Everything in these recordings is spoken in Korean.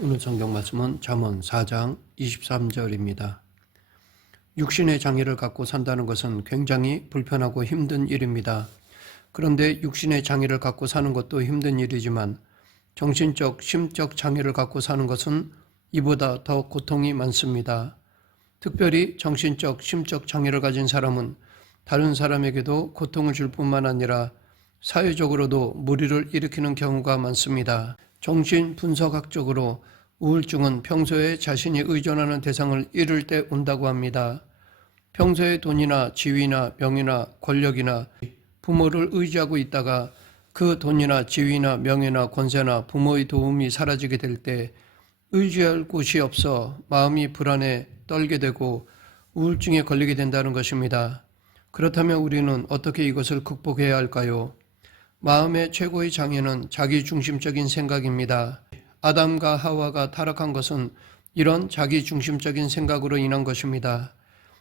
오늘 성경 말씀은 잠언 4장 23절입니다. 육신의 장애를 갖고 산다는 것은 굉장히 불편하고 힘든 일입니다. 그런데 육신의 장애를 갖고 사는 것도 힘든 일이지만 정신적, 심적 장애를 갖고 사는 것은 이보다 더 고통이 많습니다. 특별히 정신적, 심적 장애를 가진 사람은 다른 사람에게도 고통을 줄 뿐만 아니라 사회적으로도 무리를 일으키는 경우가 많습니다. 정신분석학적으로 우울증은 평소에 자신이 의존하는 대상을 잃을 때 온다고 합니다. 평소에 돈이나 지위나 명예나 권력이나 부모를 의지하고 있다가 그 돈이나 지위나 명예나 권세나 부모의 도움이 사라지게 될 때 의지할 곳이 없어 마음이 불안해 떨게 되고 우울증에 걸리게 된다는 것입니다. 그렇다면 우리는 어떻게 이것을 극복해야 할까요? 마음의 최고의 장애는 자기중심적인 생각입니다. 아담과 하와가 타락한 것은 이런 자기중심적인 생각으로 인한 것입니다.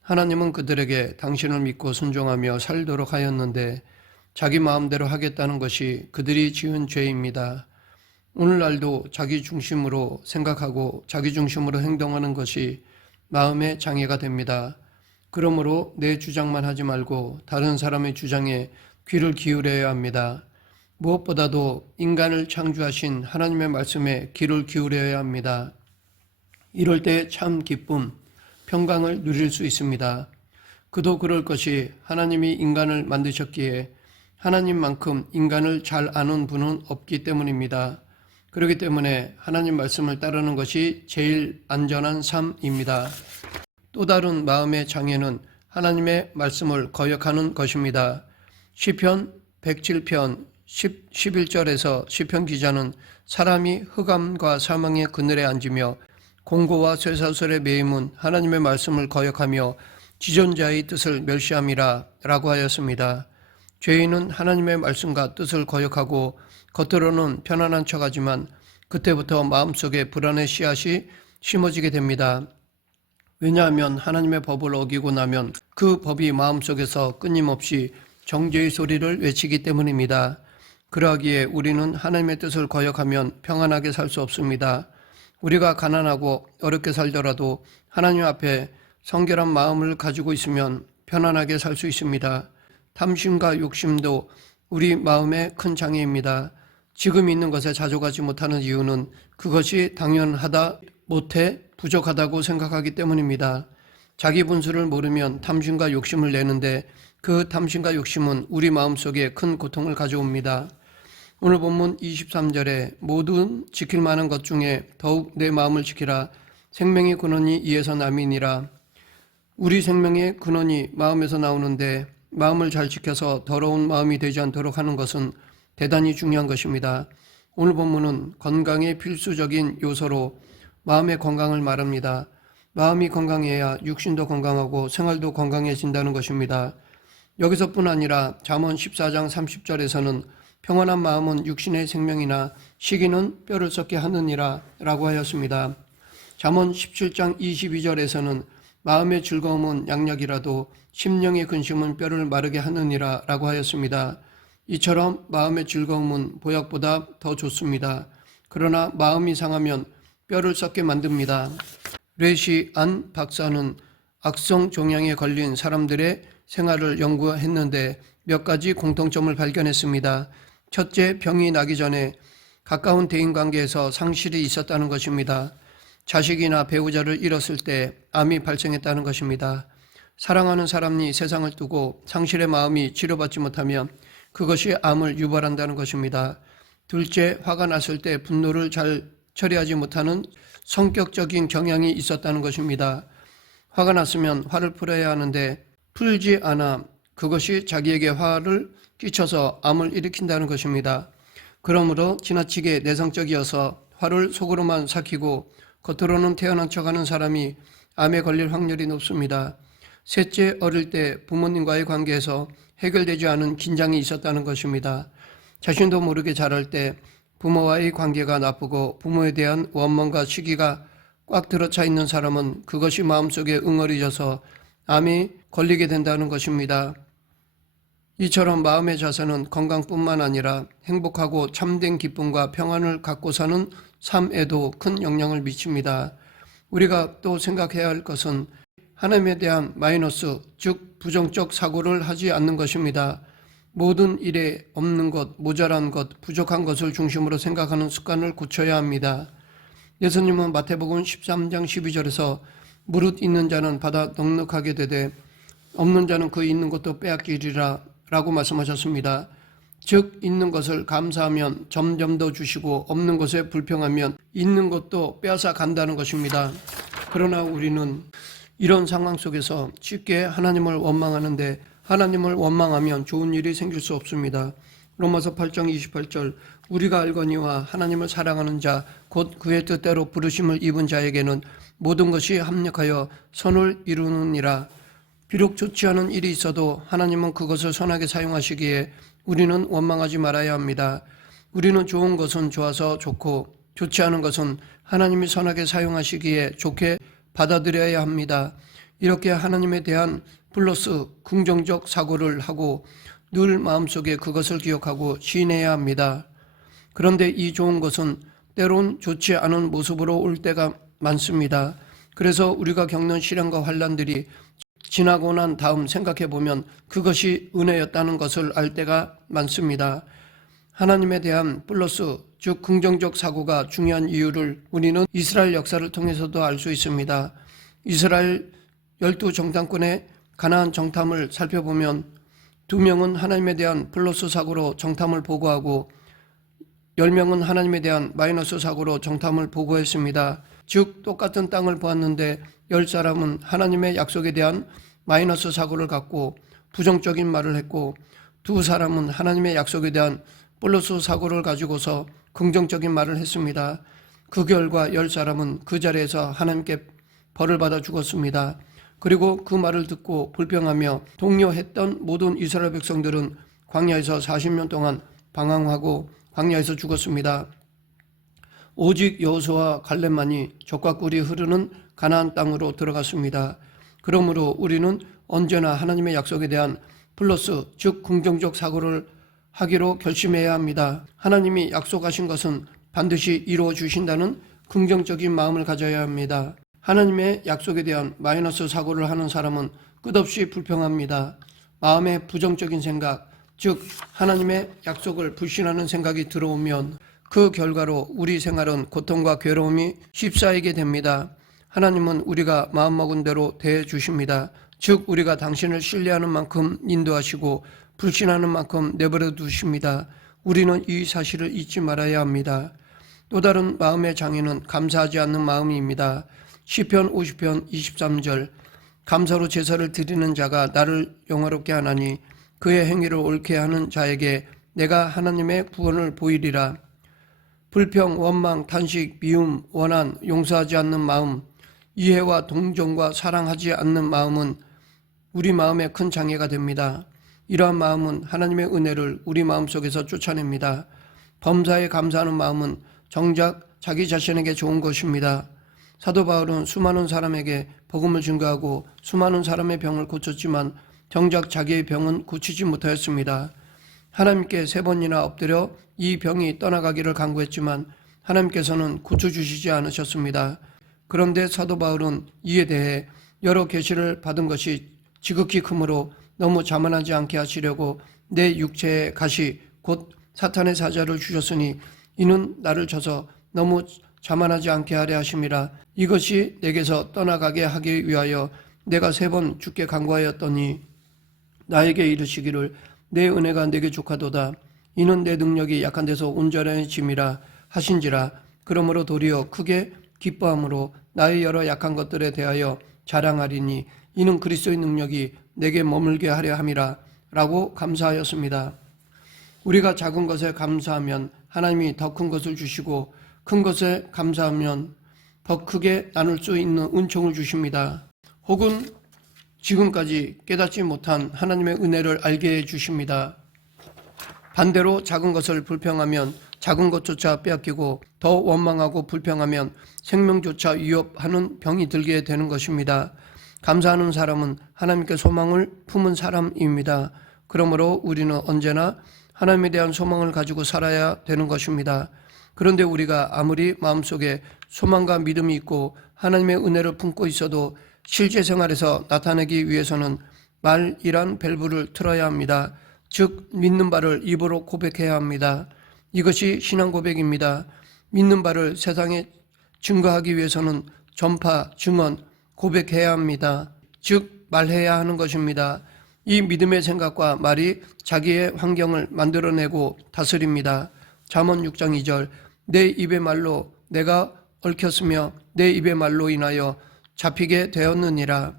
하나님은 그들에게 당신을 믿고 순종하며 살도록 하였는데 자기 마음대로 하겠다는 것이 그들이 지은 죄입니다. 오늘날도 자기중심으로 생각하고 자기중심으로 행동하는 것이 마음의 장애가 됩니다. 그러므로 내 주장만 하지 말고 다른 사람의 주장에 귀를 기울여야 합니다. 무엇보다도 인간을 창조하신 하나님의 말씀에 귀를 기울여야 합니다. 이럴 때 참 기쁨, 평강을 누릴 수 있습니다. 그도 그럴 것이 하나님이 인간을 만드셨기에 하나님만큼 인간을 잘 아는 분은 없기 때문입니다. 그렇기 때문에 하나님 말씀을 따르는 것이 제일 안전한 삶입니다. 또 다른 마음의 장애는 하나님의 말씀을 거역하는 것입니다. 시편 107편 11절에서 시편 기자는 사람이 흑암과 사망의 그늘에 앉으며 공고와 쇠사슬의 매임은 하나님의 말씀을 거역하며 지존자의 뜻을 멸시함이라 라고 하였습니다. 죄인은 하나님의 말씀과 뜻을 거역하고 겉으로는 편안한 척하지만 그때부터 마음속에 불안의 씨앗이 심어지게 됩니다. 왜냐하면 하나님의 법을 어기고 나면 그 법이 마음속에서 끊임없이 정죄의 소리를 외치기 때문입니다. 그러하기에 우리는 하나님의 뜻을 거역하면 평안하게 살 수 없습니다. 우리가 가난하고 어렵게 살더라도 하나님 앞에 성결한 마음을 가지고 있으면 편안하게 살 수 있습니다. 탐심과 욕심도 우리 마음의 큰 장애입니다. 지금 있는 것에 자족하지 못하는 이유는 그것이 당연하다 못해 부족하다고 생각하기 때문입니다. 자기 분수를 모르면 탐심과 욕심을 내는데 그 탐심과 욕심은 우리 마음속에 큰 고통을 가져옵니다. 오늘 본문 23절에 모든 지킬 만한 것 중에 더욱 내 마음을 지키라. 생명의 근원이 이에서 남이니라. 우리 생명의 근원이 마음에서 나오는데 마음을 잘 지켜서 더러운 마음이 되지 않도록 하는 것은 대단히 중요한 것입니다. 오늘 본문은 건강의 필수적인 요소로 마음의 건강을 말합니다. 마음이 건강해야 육신도 건강하고 생활도 건강해진다는 것입니다. 여기서뿐 아니라 잠언 14장 30절에서는 평안한 마음은 육신의 생명이나 시기는 뼈를 썩게 하느니라 라고 하였습니다. 잠언 17장 22절에서는 마음의 즐거움은 양약이라도 심령의 근심은 뼈를 마르게 하느니라 라고 하였습니다. 이처럼 마음의 즐거움은 보약보다 더 좋습니다. 그러나 마음이 상하면 뼈를 썩게 만듭니다. 레시 안 박사는 악성 종양에 걸린 사람들의 생활을 연구했는데 몇 가지 공통점을 발견했습니다. 첫째, 병이 나기 전에 가까운 대인관계에서 상실이 있었다는 것입니다. 자식이나 배우자를 잃었을 때 암이 발생했다는 것입니다. 사랑하는 사람이 세상을 두고 상실의 마음이 치료받지 못하면 그것이 암을 유발한다는 것입니다. 둘째, 화가 났을 때 분노를 잘 처리하지 못하는 성격적인 경향이 있었다는 것입니다. 화가 났으면 화를 풀어야 하는데 풀지 않아 그것이 자기에게 화를 끼쳐서 암을 일으킨다는 것입니다. 그러므로 지나치게 내성적이어서 화를 속으로만 삭히고 겉으로는 태어난 척하는 사람이 암에 걸릴 확률이 높습니다. 셋째, 어릴 때 부모님과의 관계에서 해결되지 않은 긴장이 있었다는 것입니다. 자신도 모르게 자랄 때 부모와의 관계가 나쁘고 부모에 대한 원망과 시기가 꽉 들어차 있는 사람은 그것이 마음속에 응어리져서 암이 걸리게 된다는 것입니다. 이처럼 마음의 자세는 건강뿐만 아니라 행복하고 참된 기쁨과 평안을 갖고 사는 삶에도 큰 영향을 미칩니다. 우리가 또 생각해야 할 것은 하나님에 대한 마이너스, 즉 부정적 사고를 하지 않는 것입니다. 모든 일에 없는 것, 모자란 것, 부족한 것을 중심으로 생각하는 습관을 고쳐야 합니다. 예수님은 마태복음 13장 12절에서 무릇 있는 자는 받아 넉넉하게 되되 없는 자는 그 있는 것도 빼앗기리라 라고 말씀하셨습니다. 즉 있는 것을 감사하면 점점 더 주시고 없는 것에 불평하면 있는 것도 빼앗아 간다는 것입니다. 그러나 우리는 이런 상황 속에서 쉽게 하나님을 원망하는데 하나님을 원망하면 좋은 일이 생길 수 없습니다. 로마서 8장 28절 우리가 알거니와 하나님을 사랑하는 자 곧 그의 뜻대로 부르심을 입은 자에게는 모든 것이 합력하여 선을 이루느니라. 비록 좋지 않은 일이 있어도 하나님은 그것을 선하게 사용하시기에 우리는 원망하지 말아야 합니다. 우리는 좋은 것은 좋아서 좋고 좋지 않은 것은 하나님이 선하게 사용하시기에 좋게 받아들여야 합니다. 이렇게 하나님에 대한 플러스 긍정적 사고를 하고 늘 마음속에 그것을 기억하고 시인해야 합니다. 그런데 이 좋은 것은 때론 좋지 않은 모습으로 올 때가 많습니다. 그래서 우리가 겪는 시련과 환난들이 지나고 난 다음 생각해 보면 그것이 은혜였다는 것을 알 때가 많습니다. 하나님에 대한 플러스 즉 긍정적 사고가 중요한 이유를 우리는 이스라엘 역사를 통해서도 알 수 있습니다. 이스라엘 12정탐꾼의 가나안 정탐을 살펴보면 2명은 하나님에 대한 플러스 사고로 정탐을 보고하고 10명은 하나님에 대한 마이너스 사고로 정탐을 보고했습니다. 즉 똑같은 땅을 보았는데 10사람은 하나님의 약속에 대한 마이너스 사고를 갖고 부정적인 말을 했고 2사람은 하나님의 약속에 대한 플러스 사고를 가지고서 긍정적인 말을 했습니다. 그 결과 10사람은 그 자리에서 하나님께 벌을 받아 죽었습니다. 그리고 그 말을 듣고 불평하며 동요했던 모든 이스라엘 백성들은 광야에서 40년 동안 방황하고 광야에서 죽었습니다. 오직 여호수아와 갈렙만이 젖과 꿀이 흐르는 가나안 땅으로 들어갔습니다. 그러므로 우리는 언제나 하나님의 약속에 대한 플러스 즉 긍정적 사고를 하기로 결심해야 합니다. 하나님이 약속하신 것은 반드시 이루어 주신다는 긍정적인 마음을 가져야 합니다. 하나님의 약속에 대한 마이너스 사고를 하는 사람은 끝없이 불평합니다. 마음에 부정적인 생각, 즉 하나님의 약속을 불신하는 생각이 들어오면 그 결과로 우리 생활은 고통과 괴로움이 휩싸이게 됩니다. 하나님은 우리가 마음먹은 대로 대해 주십니다. 즉 우리가 당신을 신뢰하는 만큼 인도하시고 불신하는 만큼 내버려 두십니다. 우리는 이 사실을 잊지 말아야 합니다. 또 다른 마음의 장애는 감사하지 않는 마음입니다. 시편 50편 23절 감사로 제사를 드리는 자가 나를 영화롭게 하나니 그의 행위를 옳게 하는 자에게 내가 하나님의 구원을 보이리라. 불평, 원망, 탄식, 미움, 원한, 용서하지 않는 마음, 이해와 동정과 사랑하지 않는 마음은 우리 마음에 큰 장애가 됩니다. 이러한 마음은 하나님의 은혜를 우리 마음속에서 쫓아냅니다. 범사에 감사하는 마음은 정작 자기 자신에게 좋은 것입니다. 사도 바울은 수많은 사람에게 복음을 증거하고 수많은 사람의 병을 고쳤지만 정작 자기의 병은 고치지 못하였습니다. 하나님께 3번이나 엎드려 이 병이 떠나가기를 간구했지만 하나님께서는 고쳐주시지 않으셨습니다. 그런데 사도 바울은 이에 대해 여러 계시를 받은 것이 지극히 크므로 너무 자만하지 않게 하시려고 내 육체의 가시 곧 사탄의 사자를 주셨으니 이는 나를 쳐서 너무 자만하지 않게 하려 하심이라. 이것이 내게서 떠나가게 하기 위하여 내가 3번 주께 간구하였더니 나에게 이르시기를 내 은혜가 내게 족하도다. 이는 내 능력이 약한 데서 온전히 짐이라 하신지라. 그러므로 도리어 크게 기뻐함으로 나의 여러 약한 것들에 대하여 자랑하리니 이는 그리스도의 능력이 내게 머물게 하려 함이라 라고 감사하였습니다. 우리가 작은 것에 감사하면 하나님이 더 큰 것을 주시고 큰 것에 감사하면 더 크게 나눌 수 있는 은총을 주십니다. 혹은 지금까지 깨닫지 못한 하나님의 은혜를 알게 해 주십니다. 반대로 작은 것을 불평하면 작은 것조차 빼앗기고 더 원망하고 불평하면 생명조차 위협하는 병이 들게 되는 것입니다. 감사하는 사람은 하나님께 소망을 품은 사람입니다. 그러므로 우리는 언제나 하나님에 대한 소망을 가지고 살아야 되는 것입니다. 그런데 우리가 아무리 마음속에 소망과 믿음이 있고 하나님의 은혜를 품고 있어도 실제 생활에서 나타내기 위해서는 말이란 밸브를 틀어야 합니다. 즉 믿는 바를 입으로 고백해야 합니다. 이것이 신앙 고백입니다. 믿는 바를 세상에 증거하기 위해서는 전파, 증언, 고백해야 합니다. 즉 말해야 하는 것입니다. 이 믿음의 생각과 말이 자기의 환경을 만들어내고 다스립니다. 잠언 6장 2절 내 입의 말로 내가 얽혔으며 내 입의 말로 인하여 잡히게 되었느니라.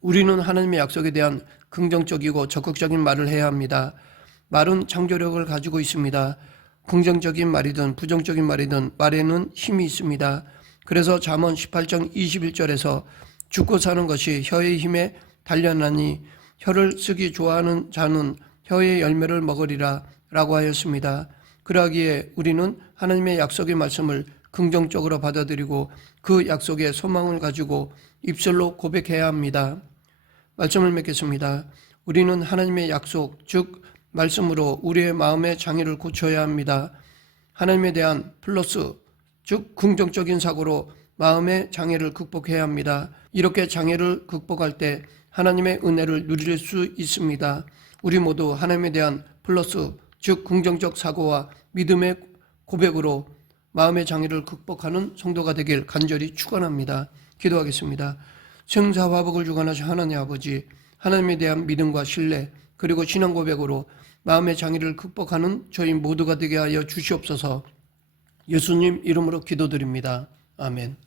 우리는 하나님의 약속에 대한 긍정적이고 적극적인 말을 해야 합니다. 말은 창조력을 가지고 있습니다. 긍정적인 말이든 부정적인 말이든 말에는 힘이 있습니다. 그래서 잠언 18장 21절에서 죽고 사는 것이 혀의 힘에 달려나니 혀를 쓰기 좋아하는 자는 혀의 열매를 먹으리라 라고 하였습니다. 그러기에 우리는 하나님의 약속의 말씀을 긍정적으로 받아들이고 그 약속의 소망을 가지고 입술로 고백해야 합니다. 말씀을 맺겠습니다. 우리는 하나님의 약속, 즉 말씀으로 우리의 마음의 장애를 고쳐야 합니다. 하나님에 대한 플러스, 즉 긍정적인 사고로 마음의 장애를 극복해야 합니다. 이렇게 장애를 극복할 때 하나님의 은혜를 누릴 수 있습니다. 우리 모두 하나님에 대한 플러스, 즉 긍정적 사고와 믿음의 고백으로 마음의 장애를 극복하는 성도가 되길 간절히 축원합니다. 기도하겠습니다. 생사화복을 주관하신 하나님 아버지, 하나님에 대한 믿음과 신뢰 그리고 신앙 고백으로 마음의 장애를 극복하는 저희 모두가 되게 하여 주시옵소서. 예수님 이름으로 기도드립니다. 아멘.